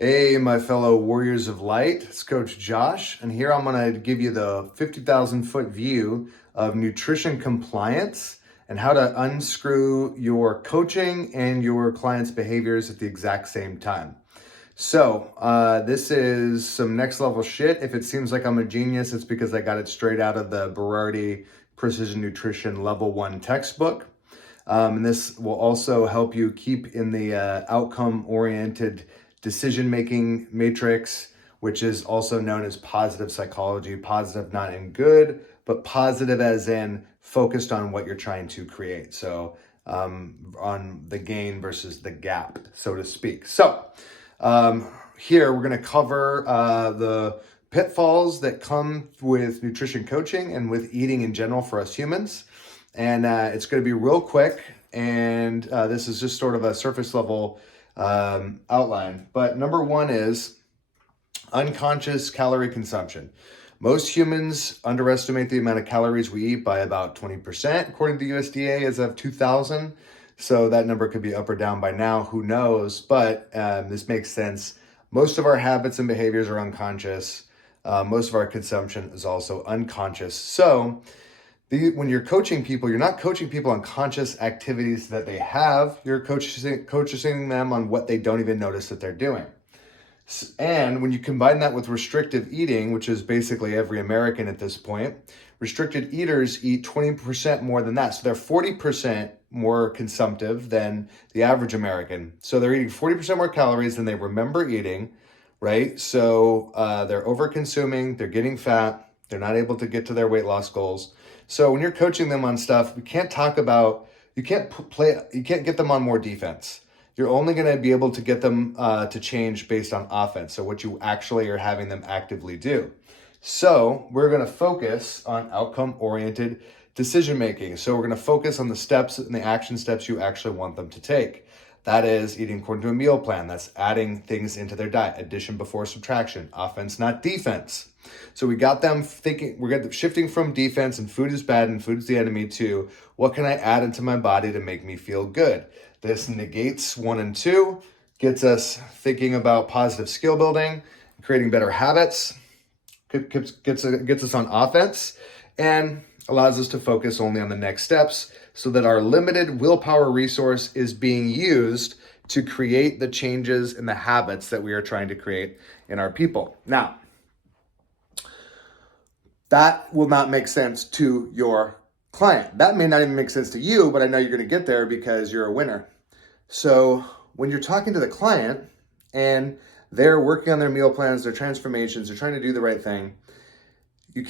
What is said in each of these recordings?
Hey, my fellow warriors of light, it's Coach Josh, and here I'm going to give you the 50,000 foot view of nutrition compliance and how to unscrew your coaching and your clients' behaviors at the exact same time. So, this is some next level shit. If it seems like I'm a genius, it's because I got it straight out of the Berardi Precision Nutrition Level 1 textbook. And this will also help you keep in the outcome-oriented decision-making matrix, which is also known as positive psychology. Positive not in good, but positive as in focused on what you're trying to create. So on the gain versus the gap, so to speak. So here we're going to cover the pitfalls that come with nutrition coaching and with eating in general for us humans. And it's going to be real quick. And this is just sort of a surface level outline. But number one is unconscious calorie consumption. Most humans underestimate the amount of calories we eat by about 20%, according to the USDA, as of 2000. So that number could be up or down by now, who knows? But this makes sense. Most of our habits and behaviors are unconscious. Most of our consumption is also unconscious. So when you're coaching people, you're not coaching people on conscious activities that they have. You're coaching them on what they don't even notice that they're doing. And when you combine that with restrictive eating, which is basically every American at this point, restricted eaters eat 20% more than that. So they're 40% more consumptive than the average American. So they're eating 40% more calories than they remember eating, right? So they're over consuming, they're getting fat, they're not able to get to their weight loss goals. So when you're coaching them on stuff, you can't get them on more defense. You're only going to be able to get them to change based on offense. So what you actually are having them actively do. So we're going to focus on outcome-oriented decision-making. So we're going to focus on the steps and the action steps you actually want them to take. That is eating according to a meal plan. That's adding things into their diet. Addition before subtraction. Offense, not defense. So we got them thinking, we're getting shifting from defense and food is bad and food is the enemy to what can I add into my body to make me feel good? This negates 1 and 2, gets us thinking about positive skill building, creating better habits, gets us on offense, and allows us to focus only on the next steps so that our limited willpower resource is being used to create the changes in the habits that we are trying to create in our people. Now, that will not make sense to your client. That may not even make sense to you, but I know you're going to get there because you're a winner. So when you're talking to the client and they're working on their meal plans, their transformations, they're trying to do the right thing, you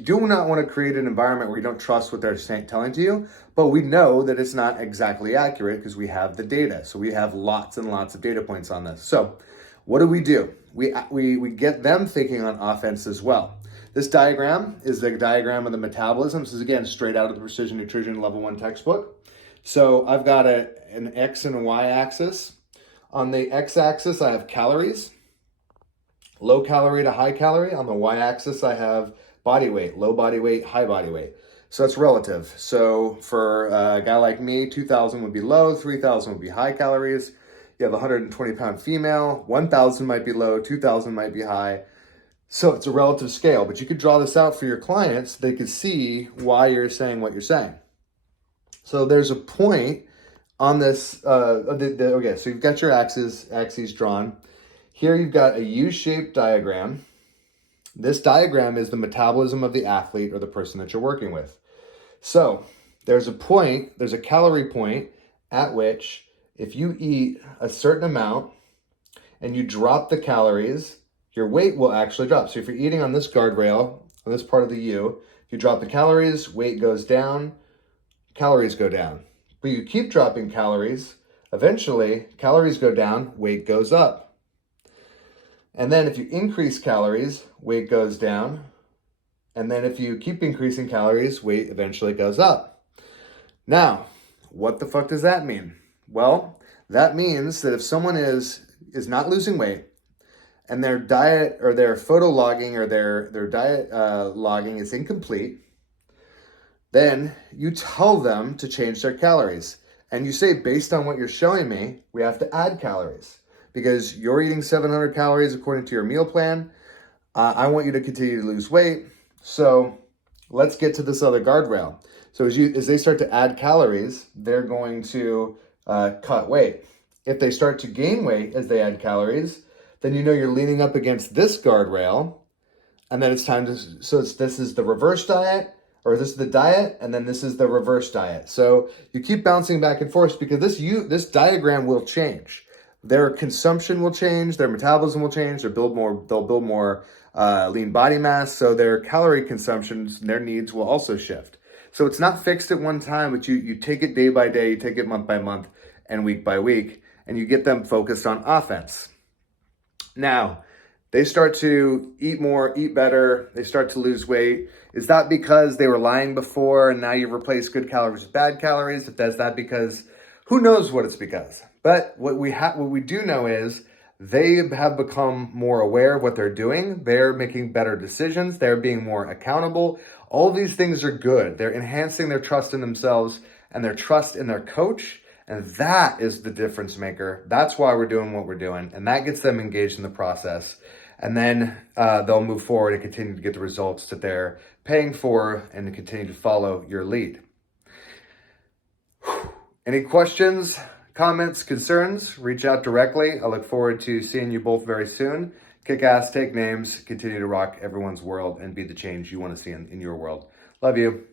do not want to create an environment where you don't trust what they're telling to you, but we know that it's not exactly accurate because we have the data. So we have lots and lots of data points on this. So what do? We get them thinking on offense as well. This diagram is the diagram of the metabolism. This is, again, straight out of the Precision Nutrition Level 1 textbook. So I've got an X and a Y axis. On the X axis, I have calories, low calorie to high calorie. On the Y axis, I have body weight, low body weight, high body weight. So it's relative. So for a guy like me, 2,000 would be low, 3,000 would be high calories. You have a 120-pound female, 1,000 might be low, 2,000 might be high. So it's a relative scale, but you could draw this out for your clients. They could see why you're saying what you're saying. So there's a point on this. Okay, so you've got your axes drawn. Here you've got a U-shaped diagram. This diagram is the metabolism of the athlete or the person that you're working with. So there's a calorie point at which if you eat a certain amount and you drop the calories, your weight will actually drop. So if you're eating on this guardrail, on this part of the U, if you drop the calories, weight goes down, calories go down. But you keep dropping calories, eventually calories go down, weight goes up. And then if you increase calories, weight goes down. And then if you keep increasing calories, weight eventually goes up. Now, what the fuck does that mean? Well, that means that if someone is not losing weight and their diet or their photo logging or their diet logging is incomplete, then you tell them to change their calories. And you say, based on what you're showing me, we have to add calories. because you're eating 700 calories according to your meal plan. I want you to continue to lose weight. So let's get to this other guardrail. So as they start to add calories, they're going to cut weight. If they start to gain weight as they add calories, then you know you're leaning up against this guardrail, and then it's time to, this is the reverse diet, or this is the diet, and then this is the reverse diet. So you keep bouncing back and forth because this diagram will change. Their consumption will change, their metabolism will change, they'll build more lean body mass, so their calorie consumptions and their needs will also shift. So it's not fixed at one time, but you take it day by day, you take it month by month and week by week, and you get them focused on offense. Now, they start to eat more, eat better, they start to lose weight. Is that because they were lying before and now you've replaced good calories with bad calories? If that's that because, who knows what it's because. But what we do know is they have become more aware of what they're doing. They're making better decisions. They're being more accountable. All of these things are good. They're enhancing their trust in themselves and their trust in their coach. And that is the difference maker. That's why we're doing what we're doing. And that gets them engaged in the process. And then they'll move forward and continue to get the results that they're paying for and to continue to follow your lead. Any questions, comments, concerns? Reach out directly. I look forward to seeing you both very soon. Kick ass, take names, continue to rock everyone's world and be the change you want to see in your world. Love you.